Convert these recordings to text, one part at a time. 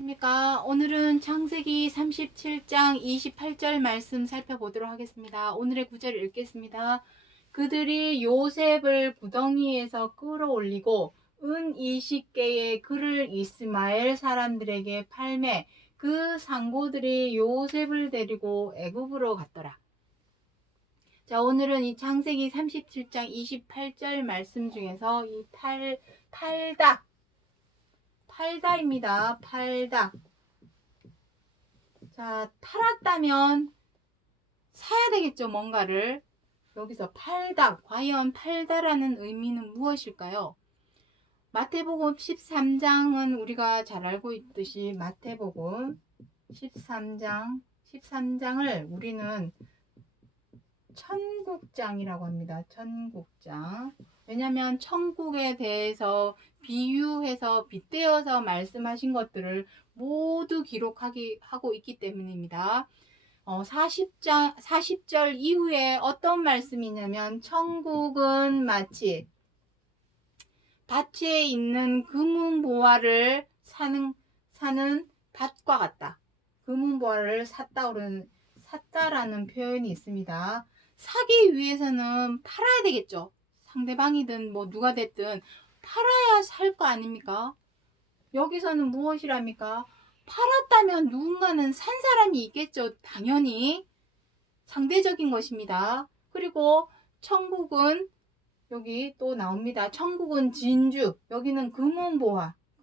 안녕하십니까. 오늘은 창세기 37장 28절 말씀 살펴보도록 하겠습니다. 오늘의 구절을 읽겠습니다. 그들이 요셉을 구덩이에서 끌어올리고 은 20개의 그를 이스마엘 사람들에게 팔매 그 상고들이 요셉을 데리고 애굽으로 갔더라. 자, 오늘은 이 창세기 37장 28절 말씀 중에서 이 팔다입니다. 팔다. 자, 팔았다면 사야 되겠죠, 뭔가를. 여기서 팔다. 과연 팔다라는 의미는 무엇일까요? 마태복음 13장은 우리가 잘 알고 있듯이 마태복음 13장을 우리는 천국장이라고 합니다. 천국장. 왜냐하면 천국에 대해서 비유해서 빗대어서 말씀하신 것들을 모두 기록하고 있기 때문입니다. 40절 이후에 어떤 말씀이냐면 천국은 마치 밭에 있는 금은보화를 사는 밭과 같다. 금은보화를 샀다라는 표현이 있습니다. 사기 위해서는 팔아야 되겠죠. 상대방이든 뭐 누가 됐든 팔아야 살 거 아닙니까? 여기서는 무엇이랍니까? 팔았다면 누군가는 산 사람이 있겠죠. 당연히 상대적인 것입니다. 그리고 천국은 여기 또 나옵니다. 천국은 진주. 여기는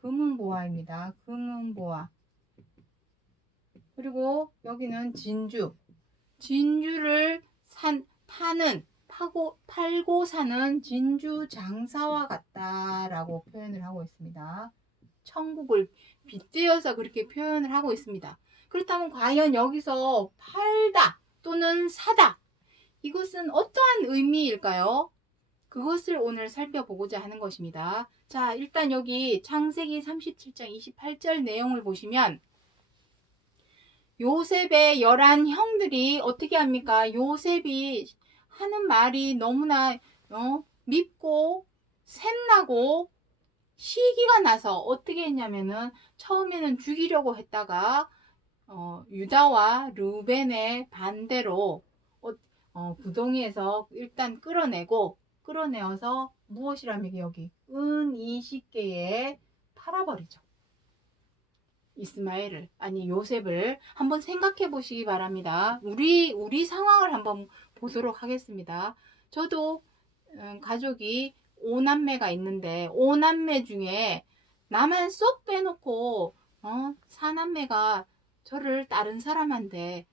금은보화입니다. 금은보화. 그리고 여기는 진주를 팔고 사는 진주 장사와 같다라고 표현을 하고 있습니다. 천국을 빗대어서 그렇게 표현을 하고 있습니다. 그렇다면 과연 여기서 팔다 또는 사다, 이것은 어떠한 의미일까요? 그것을 오늘 살펴보고자 하는 것입니다. 자, 일단 여기 창세기 37장 28절 내용을 보시면 요셉의 11 형들이 어떻게 합니까? 요셉이 하는 말이 너무나 밉고 샘나고 시기가 나서 어떻게 했냐면은 처음에는 죽이려고 했다가 유다와 르우벤의 반대로 구덩이에서 일단 끌어내어서 무엇이라면 여기 은 20개에 팔아버리죠. 요셉을 한번 생각해 보시기 바랍니다. 우리 상황을 한번 보도록 하겠습니다. 저도 가족이 5남매가 있는데 5남매 중에 나만 쏙 빼놓고 4남매가 저를 다른 사람한테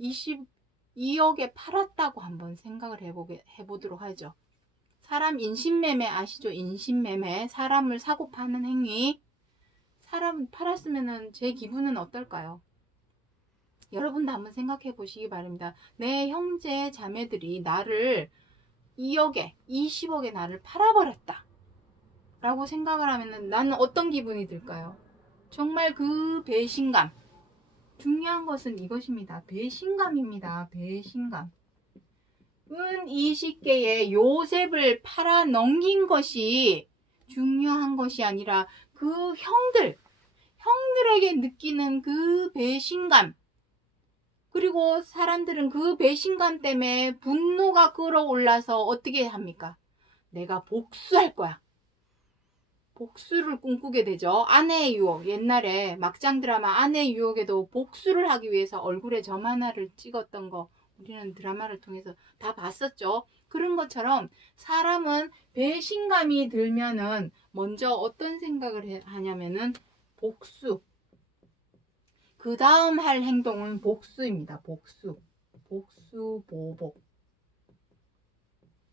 22억에 팔았다고 한번 생각을 해보도록 하죠. 사람 인신매매 아시죠? 인신매매, 사람을 사고 파는 행위. 사람 팔았으면 제 기분은 어떨까요? 여러분도 한번 생각해 보시기 바랍니다. 내 형제 자매들이 나를 2억에 20억에 나를 팔아버렸다 라고 생각을 하면 나는 어떤 기분이 들까요? 정말 그 배신감. 중요한 것은 이것입니다. 배신감입니다. 배신감. 은 20개의 요셉을 팔아 넘긴 것이 중요한 것이 아니라 그 형들에게 느끼는 그 배신감. 그리고 사람들은 그 배신감 때문에 분노가 끌어올라서 어떻게 합니까? 내가 복수할 거야. 복수를 꿈꾸게 되죠. 아내의 유혹. 옛날에 막장 드라마 아내의 유혹에도 복수를 하기 위해서 얼굴에 점 하나를 찍었던 거 우리는 드라마를 통해서 다 봤었죠. 그런 것처럼 사람은 배신감이 들면은 먼저 어떤 생각을 하냐면은 복수. 그 다음 할 행동은 복수입니다. 복수, 보복.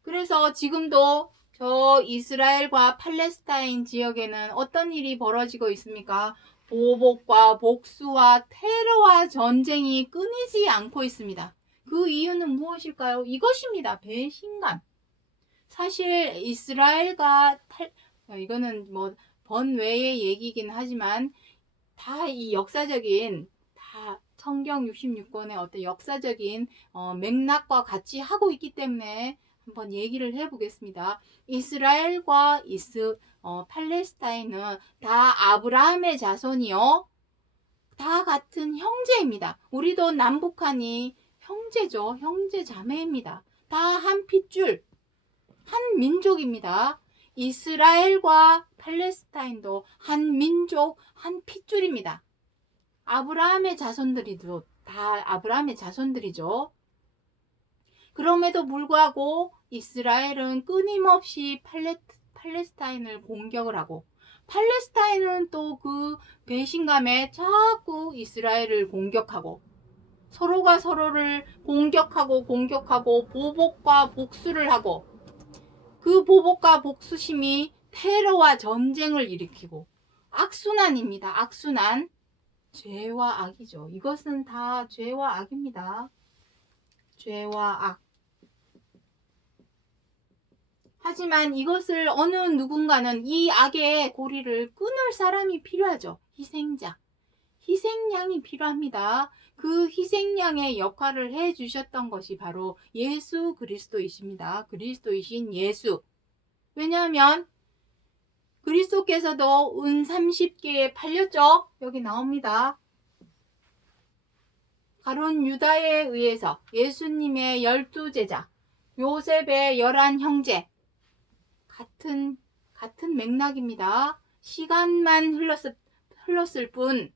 그래서 지금도 저 이스라엘과 팔레스타인 지역에는 어떤 일이 벌어지고 있습니까? 보복과 복수와 테러와 전쟁이 끊이지 않고 있습니다. 그 이유는 무엇일까요? 이것입니다. 배신감. 사실 이스라엘과 이거는 뭐 번외의 얘기긴 하지만 다 이 역사적인 다 성경 66권의 어떤 역사적인 맥락과 같이 하고 있기 때문에 한번 얘기를 해보겠습니다. 이스라엘과 팔레스타인은 다 아브라함의 자손이요. 다 같은 형제입니다. 우리도 남북한이 형제죠. 형제 자매입니다. 다 한 핏줄, 한 민족입니다. 이스라엘과 팔레스타인도 한 민족, 한 핏줄입니다. 아브라함의 자손들이도 다 아브라함의 자손들이죠. 그럼에도 불구하고 이스라엘은 끊임없이 팔레스타인을 공격을 하고, 팔레스타인은 또 그 배신감에 자꾸 이스라엘을 공격하고, 서로가 서로를 공격하고 보복과 복수를 하고, 그 보복과 복수심이 테러와 전쟁을 일으키고, 악순환입니다. 악순환. 죄와 악이죠. 이것은 다 죄와 악입니다. 죄와 악. 하지만 이것을 어느 누군가는 이 악의 고리를 끊을 사람이 필요하죠. 희생자. 희생양이 필요합니다. 그 희생양의 역할을 해 주셨던 것이 바로 예수 그리스도이십니다. 그리스도이신 예수. 왜냐하면 그리스도께서도 은 30개에 팔렸죠. 여기 나옵니다. 가룟 유다에 의해서 예수님의 12제자, 요셉의 11형제, 같은 맥락입니다. 시간만 흘렀을 뿐,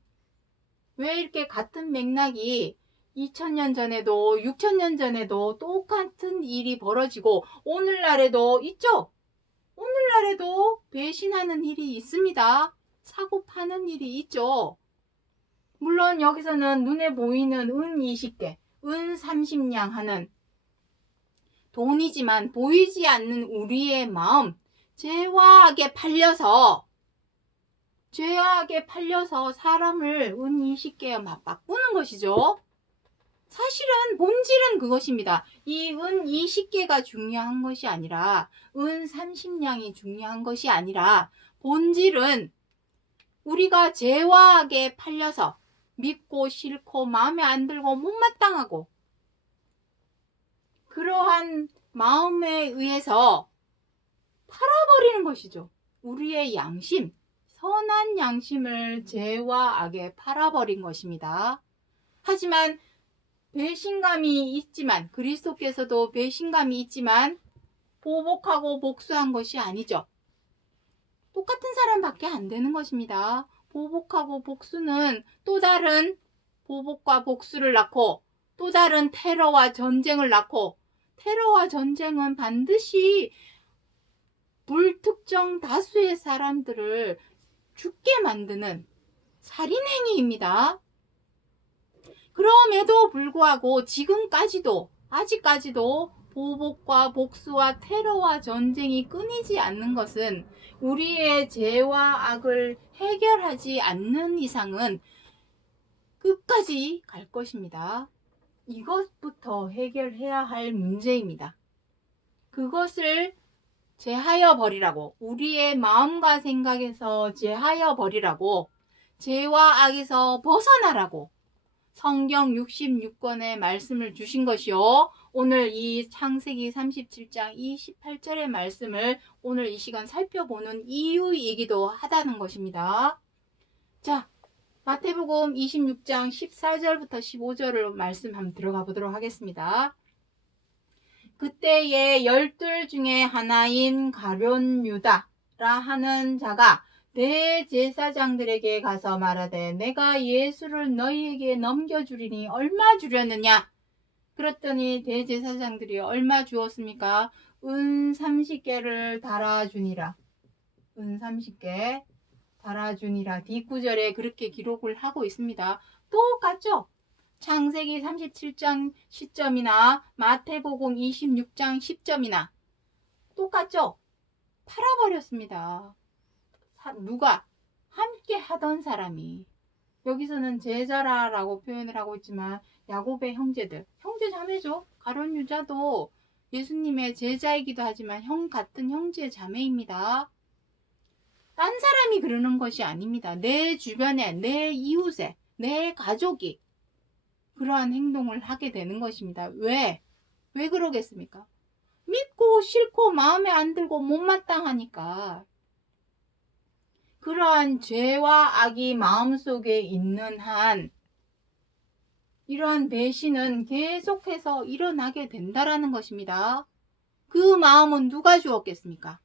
왜 이렇게 같은 맥락이 2000년 전에도 6000년 전에도 똑같은 일이 벌어지고 오늘날에도 있죠? 오늘날에도 배신하는 일이 있습니다. 사고 파는 일이 있죠. 물론 여기서는 눈에 보이는 은 20개, 은 30냥 하는 돈이지만 보이지 않는 우리의 마음, 죄와 악에 팔려서 사람을 은 20개에 맞바꾸는 것이죠. 사실은 본질은 그것입니다. 이 은 20개가 중요한 것이 아니라, 은 30냥이 중요한 것이 아니라, 본질은 우리가 죄와 악에 팔려서 믿고 싫고 마음에 안 들고 못마땅하고, 그러한 마음에 의해서 팔아버리는 것이죠. 우리의 양심, 선한 양심을 죄와 악에 팔아버린 것입니다. 하지만 배신감이 있지만, 그리스도께서도 배신감이 있지만 보복하고 복수한 것이 아니죠. 똑같은 사람밖에 안 되는 것입니다. 보복하고 복수는 또 다른 보복과 복수를 낳고, 또 다른 테러와 전쟁을 낳고, 테러와 전쟁은 반드시 불특정 다수의 사람들을 죽게 만드는 살인행위입니다. 그럼에도 불구하고 아직까지도 보복과 복수와 테러와 전쟁이 끊이지 않는 것은 우리의 죄와 악을 해결하지 않는 이상은 끝까지 갈 것입니다. 이것부터 해결해야 할 문제입니다. 그것을 제하여 버리라고, 우리의 마음과 생각에서 제하여 버리라고, 죄와 악에서 벗어나라고 성경 66권의 말씀을 주신 것이요. 오늘 이 창세기 37장 28절의 말씀을 오늘 이 시간 살펴보는 이유이기도 하다는 것입니다. 자, 마태복음 26장 14절부터 15절을 말씀 한번 들어가 보도록 하겠습니다. 그때에 12 중에 하나인 가룟 유다라 하는 자가 대제사장들에게 가서 말하되 내가 예수를 너희에게 넘겨주리니 얼마 주려느냐? 그랬더니 대제사장들이 얼마 주었습니까? 은 30개를 달아주니라. 은 30개 달아주니라. 뒷구절에 그렇게 기록을 하고 있습니다. 똑같죠? 창세기 37장 시점이나 마태복음 26장 10점이나 똑같죠? 팔아버렸습니다. 누가? 함께 하던 사람이. 여기서는 제자라고 표현을 하고 있지만 야곱의 형제들, 형제 자매죠. 가룟 유다도 예수님의 제자이기도 하지만 같은 형제 자매입니다. 딴 사람이 그러는 것이 아닙니다. 내 주변에, 내 이웃에, 내 가족이 그러한 행동을 하게 되는 것입니다. 왜 그러겠습니까? 믿고 싫고 마음에 안 들고 못마땅하니까. 그러한 죄와 악이 마음속에 있는 한 이러한 배신은 계속해서 일어나게 된다라는 것입니다. 그 마음은 누가 주었겠습니까?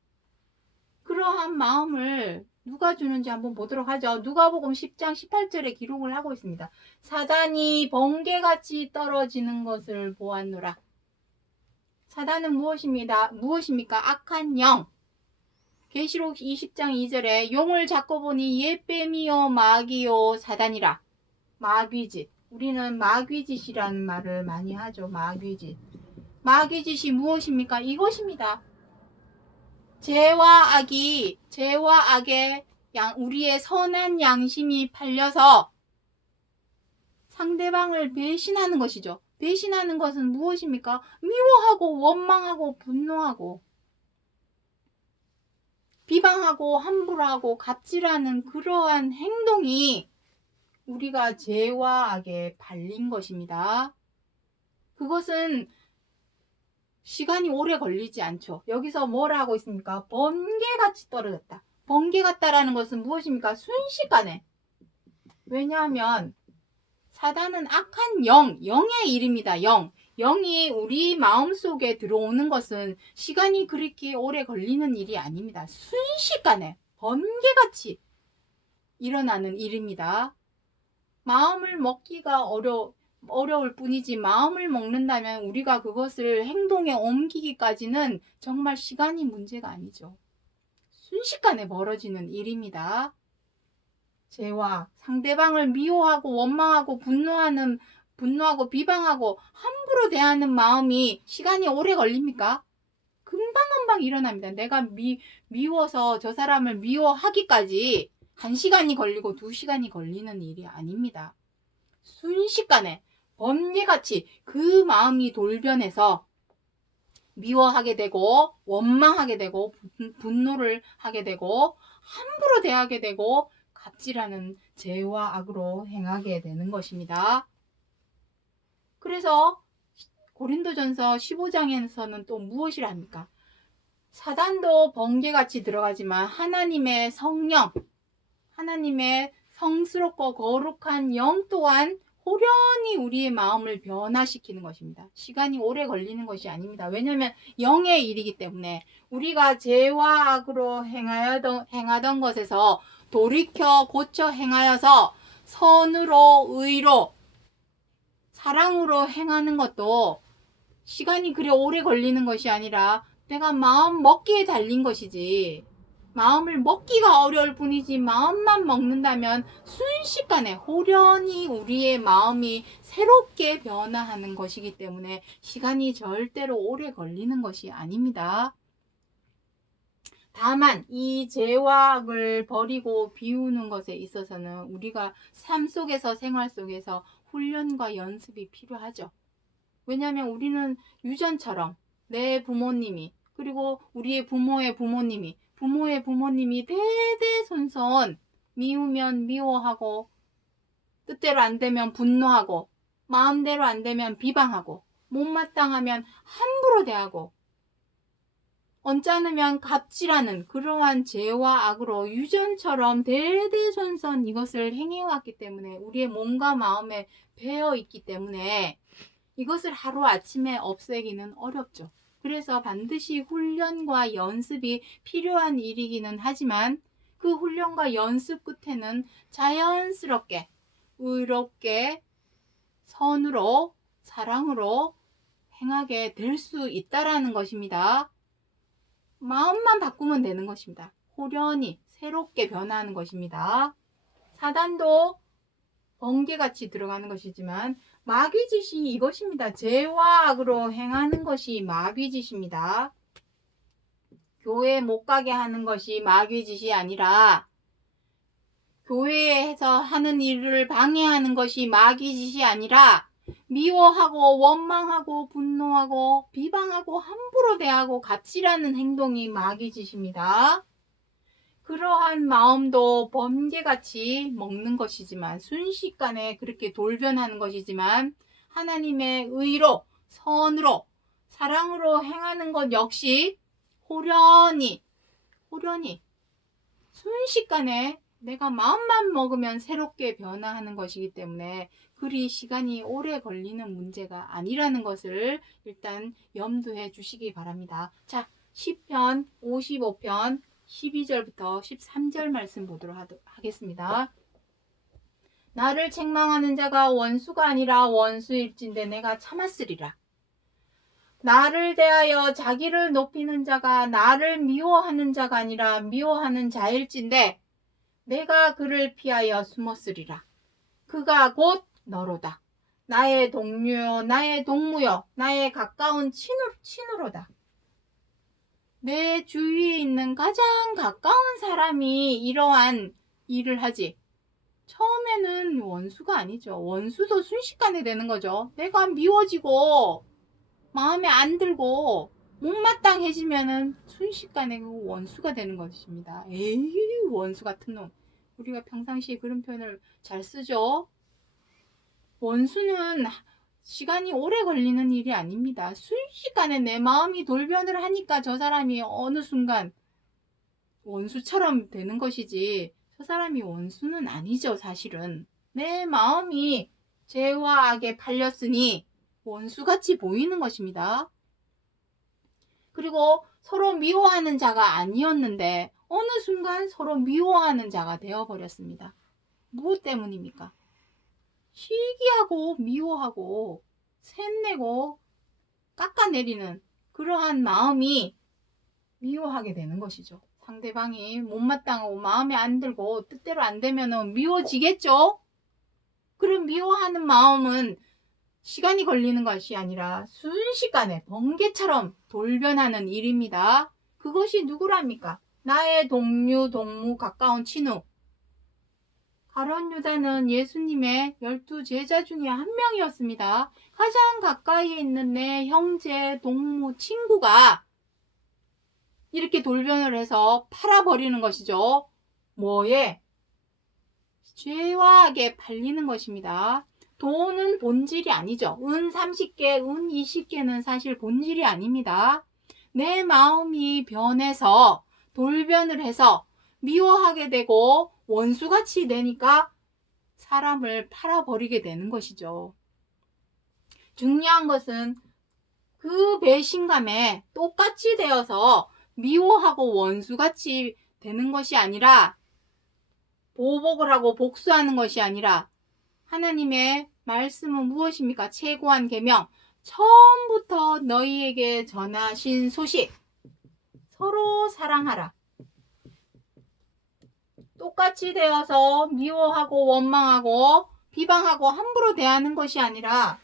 그러한 마음을 누가 주는지 한번 보도록 하죠. 누가복음 10장 18절에 기록을 하고 있습니다. 사단이 번개같이 떨어지는 것을 보았노라. 사단은 무엇입니까? 악한 영. 계시록 20장 2절에 용을 잡고 보니 옛뱀이요 마귀요 사단이라. 마귀짓. 우리는 마귀짓이라는 말을 많이 하죠. 마귀짓. 마귀짓이 무엇입니까? 이것입니다. 죄와 악에 우리의 선한 양심이 팔려서 상대방을 배신하는 것이죠. 배신하는 것은 무엇입니까? 미워하고 원망하고 분노하고 비방하고 함부로하고 갑질하는 그러한 행동이 우리가 죄와 악에 발린 것입니다. 그것은 시간이 오래 걸리지 않죠. 여기서 뭐라 하고 있습니까? 번개같이 떨어졌다. 번개 같다라는 것은 무엇입니까? 순식간에. 왜냐하면 사단은 악한 영의 일입니다. 영이 우리 마음속에 들어오는 것은 시간이 그렇게 오래 걸리는 일이 아닙니다. 순식간에 번개같이 일어나는 일입니다. 마음을 먹기가 어려울 뿐이지 마음을 먹는다면 우리가 그것을 행동에 옮기기까지는 정말 시간이 문제가 아니죠. 순식간에 벌어지는 일입니다. 죄와 상대방을 미워하고 원망하고 분노하고 비방하고 함부로 대하는 마음이 시간이 오래 걸립니까? 금방금방 일어납니다. 내가 미워서 저 사람을 미워하기까지 1시간이 걸리고 2시간이 걸리는 일이 아닙니다. 순식간에 번개같이 그 마음이 돌변해서 미워하게 되고 원망하게 되고 분노를 하게 되고 함부로 대하게 되고 갑질하는 죄와 악으로 행하게 되는 것입니다. 그래서 고린도전서 15장에서는 또 무엇이라 합니까? 사단도 번개같이 들어가지만 하나님의 성령, 하나님의 성스럽고 거룩한 영 또한 호련히 우리의 마음을 변화시키는 것입니다. 시간이 오래 걸리는 것이 아닙니다. 왜냐하면 영의 일이기 때문에 우리가 죄와 악으로 행하던 것에서 돌이켜 고쳐 행하여서 선으로 의로 사랑으로 행하는 것도 시간이 그리 오래 걸리는 것이 아니라 내가 마음 먹기에 달린 것이지 마음을 먹기가 어려울 뿐이지 마음만 먹는다면 순식간에 호련히 우리의 마음이 새롭게 변화하는 것이기 때문에 시간이 절대로 오래 걸리는 것이 아닙니다. 다만 이 죄와 악을 버리고 비우는 것에 있어서는 우리가 삶 속에서 생활 속에서 훈련과 연습이 필요하죠. 왜냐하면 우리는 유전처럼 내 부모님이 그리고 우리의 부모의 부모님이 대대손손 미우면 미워하고 뜻대로 안 되면 분노하고 마음대로 안 되면 비방하고 못마땅하면 함부로 대하고 언짢으면 갑질하는 그러한 죄와 악으로 유전처럼 대대손손 이것을 행해왔기 때문에 우리의 몸과 마음에 배어 있기 때문에 이것을 하루아침에 없애기는 어렵죠. 그래서 반드시 훈련과 연습이 필요한 일이기는 하지만 그 훈련과 연습 끝에는 자연스럽게 의롭게 선으로 사랑으로 행하게 될 수 있다라는 것입니다. 마음만 바꾸면 되는 것입니다. 호련히 새롭게 변화하는 것입니다. 사단도 번개같이 들어가는 것이지만 마귀짓이 이것입니다. 죄와 악으로 행하는 것이 마귀짓입니다. 교회 못 가게 하는 것이 마귀짓이 아니라 교회에서 하는 일을 방해하는 것이 마귀짓이 아니라 미워하고 원망하고 분노하고 비방하고 함부로 대하고 갑질하는 행동이 마귀짓입니다. 그러한 마음도 번개같이 먹는 것이지만 순식간에 그렇게 돌변하는 것이지만 하나님의 의로 선으로 사랑으로 행하는 것 역시 호련히 순식간에 내가 마음만 먹으면 새롭게 변화하는 것이기 때문에 그리 시간이 오래 걸리는 문제가 아니라는 것을 일단 염두해 주시기 바랍니다. 자, 시편 55편 12절부터 13절 말씀 보도록 하겠습니다. 나를 책망하는 자가 원수가 아니라 원수일진데 내가 참았으리라. 나를 대하여 자기를 높이는 자가 나를 미워하는 자가 아니라 미워하는 자일진데 내가 그를 피하여 숨었으리라. 그가 곧 너로다. 나의 동료요, 나의 동무요, 나의 가까운 친우로다. 내 주위에 있는 가장 가까운 사람이 이러한 일을 하지. 처음에는 원수가 아니죠. 원수도 순식간에 되는 거죠. 내가 미워지고 마음에 안 들고 못마땅해지면은 순식간에 그 원수가 되는 것입니다. 에이, 원수 같은 놈. 우리가 평상시에 그런 표현을 잘 쓰죠. 원수는 시간이 오래 걸리는 일이 아닙니다. 순식간에 내 마음이 돌변을 하니까 저 사람이 어느 순간 원수처럼 되는 것이지, 저 사람이 원수는 아니죠. 사실은 내 마음이 죄와 악에 팔렸으니 원수같이 보이는 것입니다. 그리고 서로 미워하는 자가 아니었는데 어느 순간 서로 미워하는 자가 되어버렸습니다. 무엇 때문입니까? 시기하고 미워하고 샘내고 깎아내리는 그러한 마음이 미워하게 되는 것이죠. 상대방이 못마땅하고 마음에 안 들고 뜻대로 안 되면 미워지겠죠? 그런 미워하는 마음은 시간이 걸리는 것이 아니라 순식간에 번개처럼 돌변하는 일입니다. 그것이 누구랍니까? 나의 동료, 동무, 가까운 친구. 가룟 유다는 예수님의 12 제자 중에 한 명이었습니다. 가장 가까이에 있는 내 형제, 동무, 친구가 이렇게 돌변을 해서 팔아버리는 것이죠. 뭐에? 죄와 악에 팔리는 것입니다. 돈은 본질이 아니죠. 은 30개, 은 20개는 사실 본질이 아닙니다. 내 마음이 변해서 돌변을 해서 미워하게 되고 원수같이 되니까 사람을 팔아버리게 되는 것이죠. 중요한 것은 그 배신감에 똑같이 되어서 미워하고 원수같이 되는 것이 아니라, 보복을 하고 복수하는 것이 아니라, 하나님의 말씀은 무엇입니까? 최고한 계명, 처음부터 너희에게 전하신 소식, 서로 사랑하라. 똑같이 되어서 미워하고 원망하고 비방하고 함부로 대하는 것이 아니라,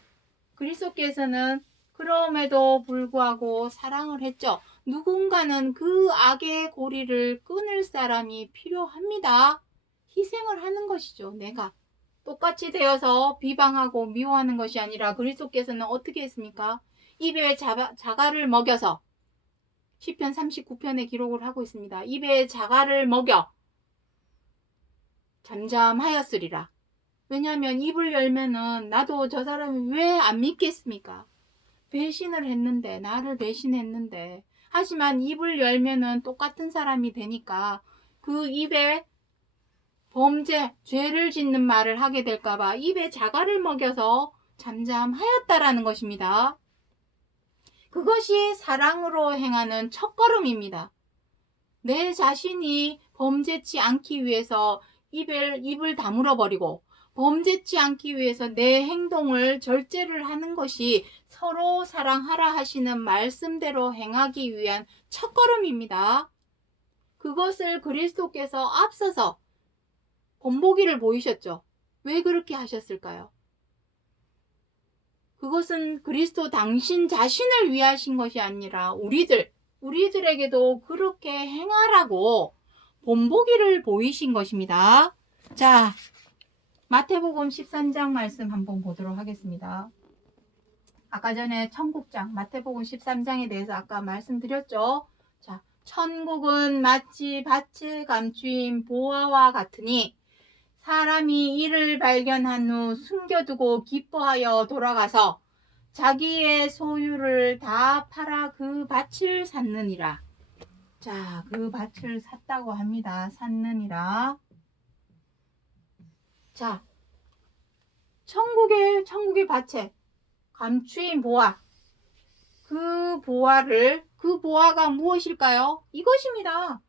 그리스도께서는 그럼에도 불구하고 사랑을 했죠. 누군가는 그 악의 고리를 끊을 사람이 필요합니다. 희생을 하는 것이죠. 내가 똑같이 되어서 비방하고 미워하는 것이 아니라, 그리스도께서는 어떻게 했습니까? 입에 자갈을 먹여서, 시편 39편에 기록을 하고 있습니다. 입에 자갈을 먹여 잠잠하였으리라. 왜냐하면 입을 열면은 나도 저 사람이 왜 안 믿겠습니까? 배신을 했는데, 나를 배신했는데. 하지만 입을 열면은 똑같은 사람이 되니까 그 입에 범죄, 죄를 짓는 말을 하게 될까봐 입에 자갈을 먹여서 잠잠하였다라는 것입니다. 그것이 사랑으로 행하는 첫걸음입니다. 내 자신이 범죄치 않기 위해서 입을 다물어 버리고 범죄치 않기 위해서 내 행동을 절제를 하는 것이 서로 사랑하라 하시는 말씀대로 행하기 위한 첫걸음입니다. 그것을 그리스도께서 앞서서 본보기를 보이셨죠. 왜 그렇게 하셨을까요? 그것은 그리스도 당신 자신을 위하신 것이 아니라 우리들에게도 그렇게 행하라고 본보기를 보이신 것입니다. 자, 마태복음 13장 말씀 한번 보도록 하겠습니다. 아까 전에 천국장, 마태복음 13장에 대해서 아까 말씀드렸죠. 자, 천국은 마치 밭에 감추인 보화와 같으니 사람이 이를 발견한 후 숨겨두고 기뻐하여 돌아가서 자기의 소유를 다 팔아 그 밭을 샀느니라. 자, 그 밭을 샀다고 합니다. 샀느니라. 자, 천국의 밭에 감추인 보화. 그 보화가 무엇일까요? 이것입니다.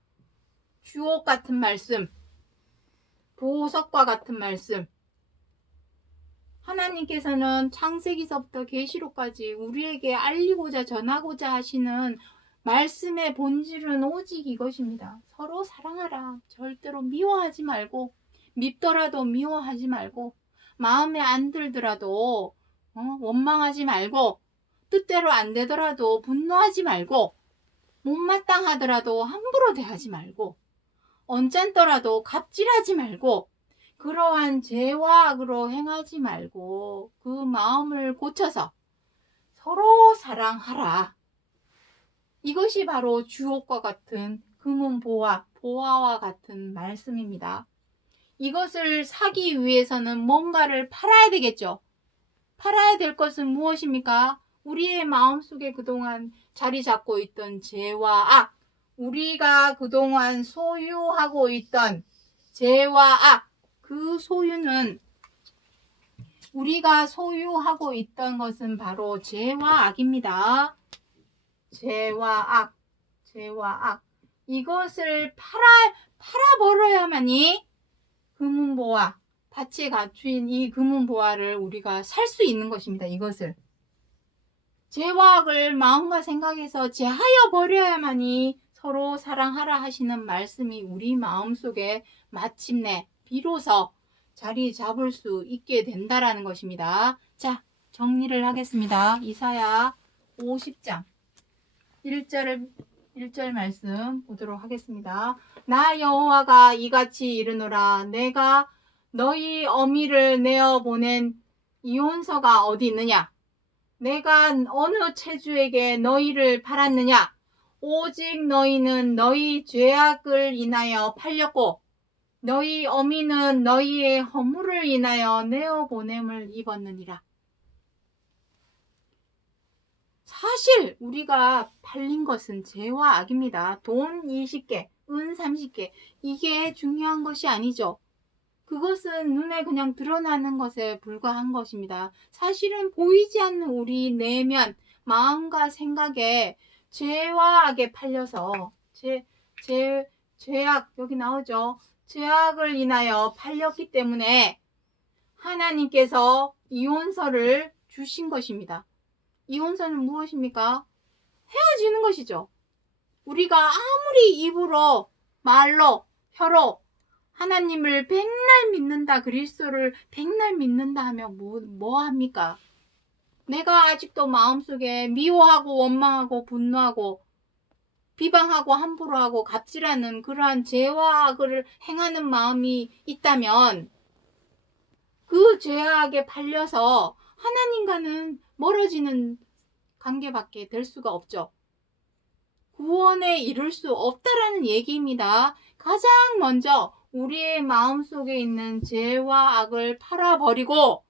주옥 같은 말씀, 보석과 같은 말씀. 하나님께서는 창세기서부터 계시록까지 우리에게 알리고자 전하고자 하시는 말씀의 본질은 오직 이것입니다. 서로 사랑하라. 절대로 미워하지 말고, 밉더라도 미워하지 말고, 마음에 안 들더라도 원망하지 말고, 뜻대로 안 되더라도 분노하지 말고, 못마땅하더라도 함부로 대하지 말고, 언짢더라도 갑질하지 말고, 그러한 죄와 악으로 행하지 말고 그 마음을 고쳐서 서로 사랑하라. 이것이 바로 주옥과 같은 금은 보화와 같은 말씀입니다. 이것을 사기 위해서는 뭔가를 팔아야 되겠죠. 팔아야 될 것은 무엇입니까? 우리의 마음속에 그동안 자리 잡고 있던 죄와 악, 우리가 그동안 소유하고 있던 죄와 악, 그 소유는 우리가 소유하고 있던 것은 바로 죄와 악입니다. 죄와 악. 이것을 팔아버려야만이 금은보화, 밭에 갖추인 이 금은보화를 우리가 살 수 있는 것입니다. 이것을. 죄와 악을 마음과 생각에서 제하여 버려야만이 서로 사랑하라 하시는 말씀이 우리 마음속에 마침내 비로소 자리 잡을 수 있게 된다라는 것입니다. 자, 정리를 하겠습니다. 이사야 50장 1절 말씀 보도록 하겠습니다. 나 여호와가 이같이 이르노라. 내가 너희 어미를 내어 보낸 이혼서가 어디 있느냐? 내가 어느 체주에게 너희를 팔았느냐? 오직 너희는 너희 죄악을 인하여 팔렸고 너희 어미는 너희의 허물을 인하여 내어 보냄을 입었느니라. 사실 우리가 팔린 것은 죄와 악입니다. 돈 20개, 은 30개. 이게 중요한 것이 아니죠. 그것은 눈에 그냥 드러나는 것에 불과한 것입니다. 사실은 보이지 않는 우리 내면, 마음과 생각에 죄와 악에 팔려서 죄악, 여기 나오죠. 죄악을 인하여 팔렸기 때문에 하나님께서 이혼서를 주신 것입니다. 이혼서는 무엇입니까? 헤어지는 것이죠. 우리가 아무리 입으로, 말로, 혀로 하나님을 백날 믿는다, 그리스도를 백날 믿는다 하면 뭐 합니까? 내가 아직도 마음속에 미워하고 원망하고 분노하고 비방하고 함부로 하고 갑질하는 그러한 죄와 악을 행하는 마음이 있다면 그 죄악에 팔려서 하나님과는 멀어지는 관계밖에 될 수가 없죠. 구원에 이를 수 없다라는 얘기입니다. 가장 먼저 우리의 마음속에 있는 죄와 악을 팔아버리고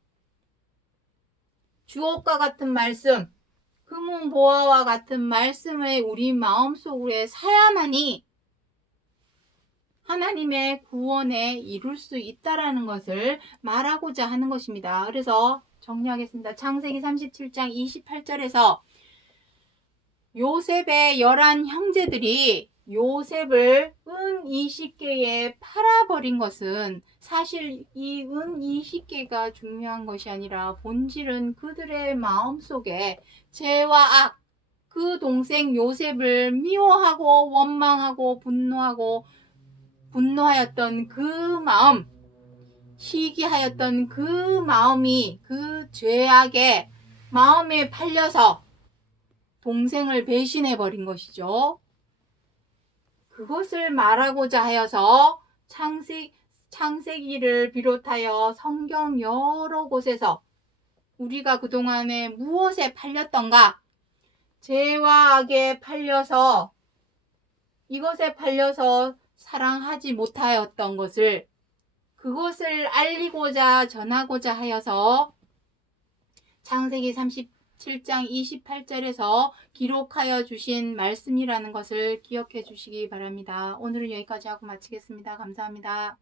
주옥과 같은 말씀, 금은보화와 같은 말씀을 우리 마음속에 사야만이 하나님의 구원에 이룰 수 있다라는 것을 말하고자 하는 것입니다. 그래서 정리하겠습니다. 창세기 37장 28절에서 요셉의 11 형제들이 요셉을 은 20개에 팔아버린 것은 사실 이 은 20개가 중요한 것이 아니라 본질은 그들의 마음속에 죄와 악, 그 동생 요셉을 미워하고 원망하고 분노하였던 그 마음, 시기하였던 그 마음이 그 죄악의 마음에 팔려서 동생을 배신해버린 것이죠. 그것을 말하고자 하여서 창세기를 비롯하여 성경 여러 곳에서 우리가 그동안에 무엇에 팔렸던가? 죄와 악에 팔려서 이것에 팔려서 사랑하지 못하였던 것을 그것을 알리고자 전하고자 하여서 창세기 7장 28절에서 기록하여 주신 말씀이라는 것을 기억해 주시기 바랍니다. 오늘은 여기까지 하고 마치겠습니다. 감사합니다.